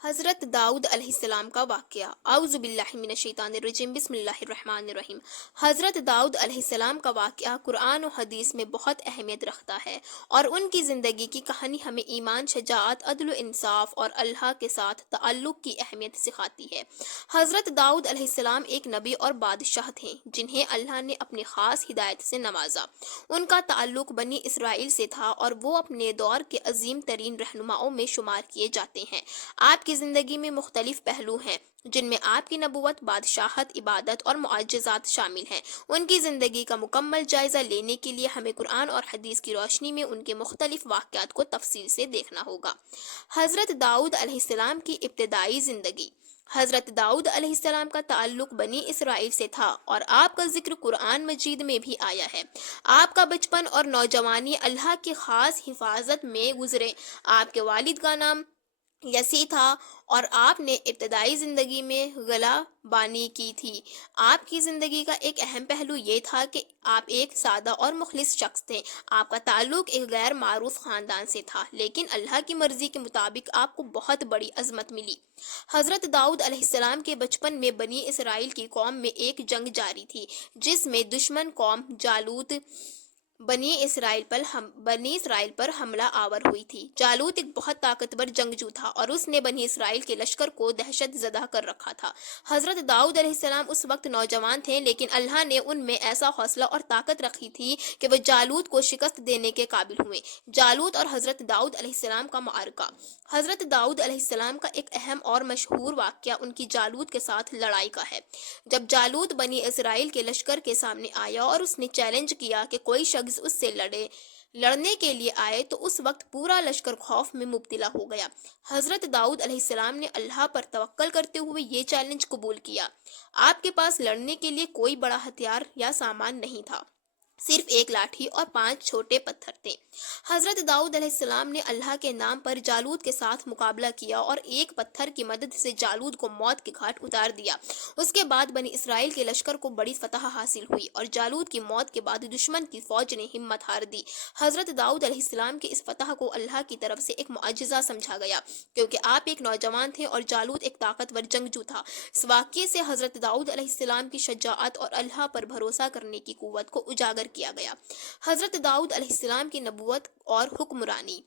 حضرت داؤد علیہ السلام کا واقعہ۔ اعوذ باللہ من الشیطان الرجیم، بسم اللہ الرحمن الرحیم۔ حضرت داؤد علیہ السلام کا واقعہ قرآن و حدیث میں بہت اہمیت رکھتا ہے، اور ان کی زندگی کی کہانی ہمیں ایمان، شجاعت، عدل و انصاف اور اللہ کے ساتھ تعلق کی اہمیت سکھاتی ہے۔ حضرت داؤد علیہ السلام ایک نبی اور بادشاہ تھے جنہیں اللہ نے اپنی خاص ہدایت سے نوازا۔ ان کا تعلق بنی اسرائیل سے تھا اور وہ اپنے دور کے عظیم ترین رہنماؤں میں شمار کیے جاتے ہیں۔ آپ کی زندگی میں مختلف پہلو ہیں جن میں آپ کی نبوت، بادشاہت، عبادت اور معجزات شامل ہیں۔ ان کی زندگی کا مکمل جائزہ لینے کے لیے ہمیں قرآن اور حدیث کی روشنی میں ان کے مختلف واقعات کو تفصیل سے دیکھنا ہوگا۔ حضرت داؤد علیہ السلام کی ابتدائی زندگی۔ حضرت داؤد علیہ السلام کا تعلق بنی اسرائیل سے تھا اور آپ کا ذکر قرآن مجید میں بھی آیا ہے۔ آپ کا بچپن اور نوجوانی اللہ کی خاص حفاظت میں گزرے۔ آپ کے والد کا نام یسی تھا اور آپ نے ابتدائی زندگی میں غلہ بانی کی تھی۔ آپ کی زندگی کا ایک اہم پہلو یہ تھا کہ آپ ایک سادہ اور مخلص شخص تھے۔ آپ کا تعلق ایک غیر معروف خاندان سے تھا، لیکن اللہ کی مرضی کے مطابق آپ کو بہت بڑی عظمت ملی۔ حضرت داؤد علیہ السلام کے بچپن میں بنی اسرائیل کی قوم میں ایک جنگ جاری تھی جس میں دشمن قوم جالوت بنی اسرائیل پر حملہ آور ہوئی تھی۔ جالوت ایک بہت طاقتور جنگجو تھا اور اس نے بنی اسرائیل کے لشکر کو دہشت زدہ کر رکھا تھا۔ حضرت داؤد علیہ السلام اس وقت نوجوان تھے، لیکن اللہ نے ان میں ایسا حوصلہ اور طاقت رکھی تھی کہ وہ جالوت کو شکست دینے کے قابل ہوئے۔ جالوت اور حضرت داؤد علیہ السلام کا معرکہ۔ حضرت داؤد علیہ السلام کا ایک اہم اور مشہور واقعہ ان کی جالوت کے ساتھ لڑائی کا ہے۔ جب جالوت بنی اسرائیل کے لشکر کے سامنے آیا اور اس نے چیلنج کیا کہ کوئی شخص اس سے لڑنے کے لیے آئے، تو اس وقت پورا لشکر خوف میں مبتلا ہو گیا۔ حضرت داؤد علیہ السلام نے اللہ پر توکل کرتے ہوئے یہ چیلنج قبول کیا۔ آپ کے پاس لڑنے کے لیے کوئی بڑا ہتھیار یا سامان نہیں تھا، صرف ایک لاٹھی اور 5 چھوٹے پتھر تھے۔ حضرت داؤد علیہ السلام نے اللہ کے نام پر جالوت کے ساتھ مقابلہ کیا اور ایک پتھر کی مدد سے جالوت کو موت کے گھاٹ اتار دیا۔ اس کے بعد بنی اسرائیل کے لشکر کو بڑی فتح حاصل ہوئی اور جالوت کی موت کے بعد دشمن کی فوج نے ہمت ہار دی۔ حضرت داؤد علیہ السلام کی اس فتح کو اللہ کی طرف سے ایک معجزہ سمجھا گیا، کیونکہ آپ ایک نوجوان تھے اور جالوت ایک طاقتور جنگجو تھا۔ اس واقعے سے حضرت داؤد علیہ السلام کی شجاعت اور اللہ پر بھروسہ کرنے کی قوت کو اجاگر کیا گیا۔ حضرت داؤد علیہ السلام کی نبوت اور حکمرانی۔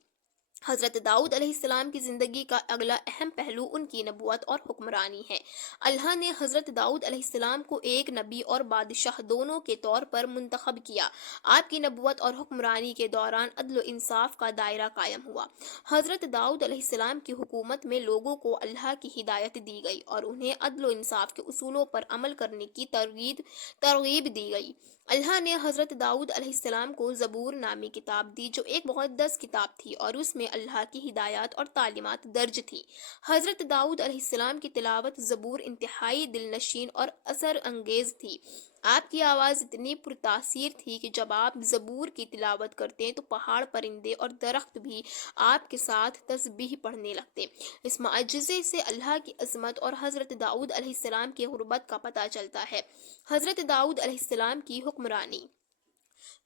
حضرت داؤد علیہ السلام کی زندگی کا اگلا اہم پہلو ان کی نبوت اور حکمرانی ہے۔ اللہ نے حضرت داؤد علیہ السلام کو ایک نبی اور بادشاہ دونوں کے طور پر منتخب کیا۔ آپ کی نبوت اور حکمرانی کے دوران عدل و انصاف کا دائرہ قائم ہوا۔ حضرت داؤد علیہ السلام کی حکومت میں لوگوں کو اللہ کی ہدایت دی گئی اور انہیں عدل و انصاف کے اصولوں پر عمل کرنے کی ترغیب دی گئی۔ اللہ نے حضرت داؤد علیہ السلام کو زبور نامی کتاب دی جو ایک مقدس کتاب تھی اور اس میں اللہ کی ہدایات اور تعلیمات درج تھی۔ حضرت داؤد علیہ السلام کی تلاوت زبور انتہائی دل نشین اور اثر انگیز تھی۔ آپ کی آواز اتنی پرتاثیر تھی کہ جب آپ زبور کی تلاوت کرتے تو پہاڑ، پرندے اور درخت بھی آپ کے ساتھ تسبیح پڑھنے لگتے۔ اس معجزے سے اللہ کی عظمت اور حضرت داؤد علیہ السلام کی غربت کا پتہ چلتا ہے۔ حضرت داؤد علیہ السلام کی حکمرانی۔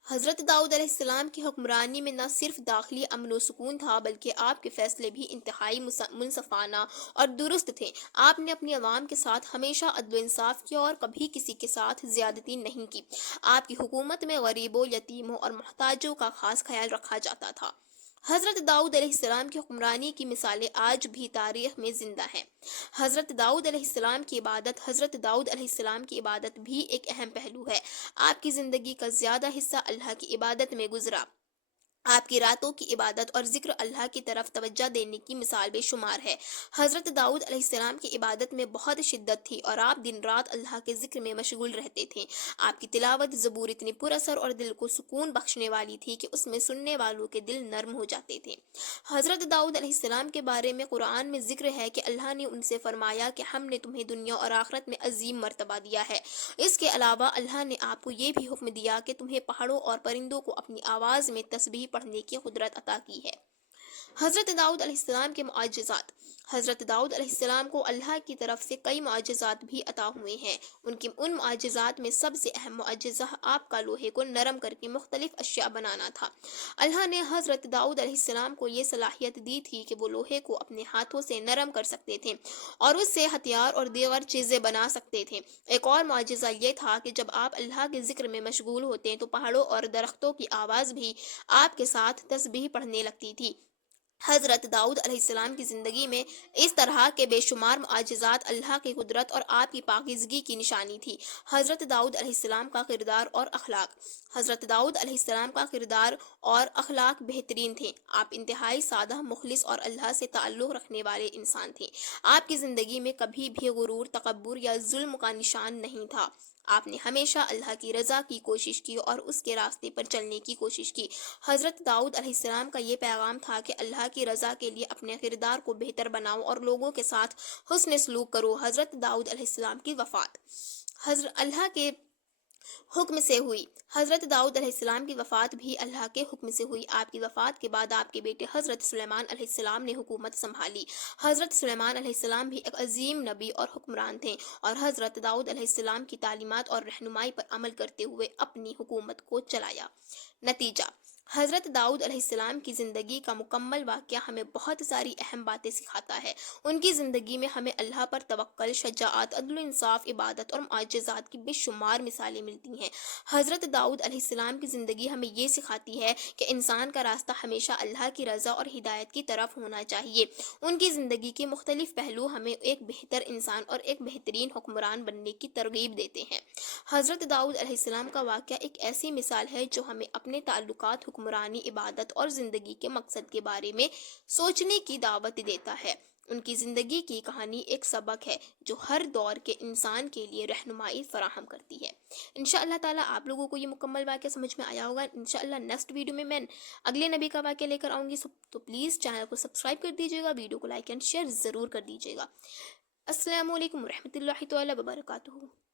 حضرت داؤد علیہ السلام کی حکمرانی میں نہ صرف داخلی امن و سکون تھا، بلکہ آپ کے فیصلے بھی انتہائی منصفانہ اور درست تھے۔ آپ نے اپنی عوام کے ساتھ ہمیشہ عدل و انصاف کیا اور کبھی کسی کے ساتھ زیادتی نہیں کی۔ آپ کی حکومت میں غریبوں، یتیموں اور محتاجوں کا خاص خیال رکھا جاتا تھا۔ حضرت داؤد علیہ السلام کی حکمرانی کی مثالیں آج بھی تاریخ میں زندہ ہیں۔ حضرت داؤد علیہ السلام کی عبادت۔ حضرت داؤد علیہ السلام کی عبادت بھی ایک اہم پہلو ہے۔ آپ کی زندگی کا زیادہ حصہ اللہ کی عبادت میں گزرا۔ آپ کی راتوں کی عبادت اور ذکر اللہ کی طرف توجہ دینے کی مثال بے شمار ہے۔ حضرت داؤد علیہ السلام کی عبادت میں بہت شدت تھی اور آپ دن رات اللہ کے ذکر میں مشغول رہتے تھے۔ آپ کی تلاوت زبور اتنی پر اثر اور دل کو سکون بخشنے والی تھی کہ اس میں سننے والوں کے دل نرم ہو جاتے تھے۔ حضرت داؤد علیہ السلام کے بارے میں قرآن میں ذکر ہے کہ اللہ نے ان سے فرمایا کہ ہم نے تمہیں دنیا اور آخرت میں عظیم مرتبہ دیا ہے۔ اس کے علاوہ اللہ نے آپ کو یہ بھی حکم دیا کہ تمہیں پہاڑوں اور پرندوں کو اپنی آواز میں تسبیح پڑھنے کی قدرت عطا کی ہے۔ حضرت داؤد علیہ السلام کے معجزات۔ حضرت داؤد علیہ السلام کو اللہ کی طرف سے کئی معجزات بھی عطا ہوئے ہیں۔ ان معجزات میں سب سے اہم معجزہ آپ کا لوہے کو نرم کر کے مختلف اشیاء بنانا تھا۔ اللہ نے حضرت داؤد علیہ السلام کو یہ صلاحیت دی تھی کہ وہ لوہے کو اپنے ہاتھوں سے نرم کر سکتے تھے اور اس سے ہتھیار اور دیگر چیزیں بنا سکتے تھے۔ ایک اور معجزہ یہ تھا کہ جب آپ اللہ کے ذکر میں مشغول ہوتے تو پہاڑوں اور درختوں کی آواز بھی آپ کے ساتھ تسبیح پڑھنے لگتی تھی۔ حضرت داؤد علیہ السلام کی زندگی میں اس طرح کے بے شمار معجزات اللہ کی قدرت اور آپ کی پاکیزگی کی نشانی تھی۔ حضرت داؤد علیہ السلام کا کردار اور اخلاق۔ حضرت داؤد علیہ السلام کا کردار اور اخلاق بہترین تھے۔ آپ انتہائی سادہ، مخلص اور اللہ سے تعلق رکھنے والے انسان تھے۔ آپ کی زندگی میں کبھی بھی غرور، تکبر یا ظلم کا نشان نہیں تھا۔ آپ نے ہمیشہ اللہ کی رضا کی کوشش کی اور اس کے راستے پر چلنے کی کوشش کی۔ حضرت داؤد علیہ السلام کا یہ پیغام تھا کہ اللہ کی رضا کے لیے اپنے کردار کو بہتر بناؤ اور لوگوں کے ساتھ حسن سلوک کرو۔ حضرت داؤد علیہ السلام کی وفات اللہ کے حکم سے ہوئی۔ حضرت داؤد علیہ السلام کی وفات بھی اللہ کے حکم سے ہوئی۔ آپ کی وفات کے بعد آپ کے بیٹے حضرت سلیمان علیہ السلام نے حکومت سنبھالی۔ حضرت سلیمان علیہ السلام بھی ایک عظیم نبی اور حکمران تھے اور حضرت داؤد علیہ السلام کی تعلیمات اور رہنمائی پر عمل کرتے ہوئے اپنی حکومت کو چلایا۔ نتیجہ: حضرت داؤد علیہ السلام کی زندگی کا مکمل واقعہ ہمیں بہت ساری اہم باتیں سکھاتا ہے۔ ان کی زندگی میں ہمیں اللہ پر توکل، شجاعت، عدل و انصاف، عبادت اور معجزات کی بے شمار مثالیں ملتی ہیں۔ حضرت داؤد علیہ السلام کی زندگی ہمیں یہ سکھاتی ہے کہ انسان کا راستہ ہمیشہ اللہ کی رضا اور ہدایت کی طرف ہونا چاہیے۔ ان کی زندگی کے مختلف پہلو ہمیں ایک بہتر انسان اور ایک بہترین حکمران بننے کی ترغیب دیتے ہیں۔ حضرت داؤد علیہ السلام کا واقعہ ایک ایسی مثال ہے جو ہمیں اپنے تعلقات، حکمرانی، عبادت اور زندگی کے مقصد کے بارے میں سوچنے کی دعوت دیتا ہے۔ ان کی زندگی کی کہانی ایک سبق ہے جو ہر دور کے انسان کے لیے رہنمائی فراہم کرتی ہے۔ انشاءاللہ تعالیٰ آپ لوگوں کو یہ مکمل واقعہ سمجھ میں آیا ہوگا۔ انشاءاللہ نیکسٹ ویڈیو میں اگلے نبی کا واقعہ لے کر آؤں گی، تو پلیز چینل کو سبسکرائب کر دیجیے گا، ویڈیو کو لائک اینڈ شیئر ضرور کر دیجیے گا۔ السلام علیکم ورحمۃ اللہ تعالیٰ وبرکاتہ۔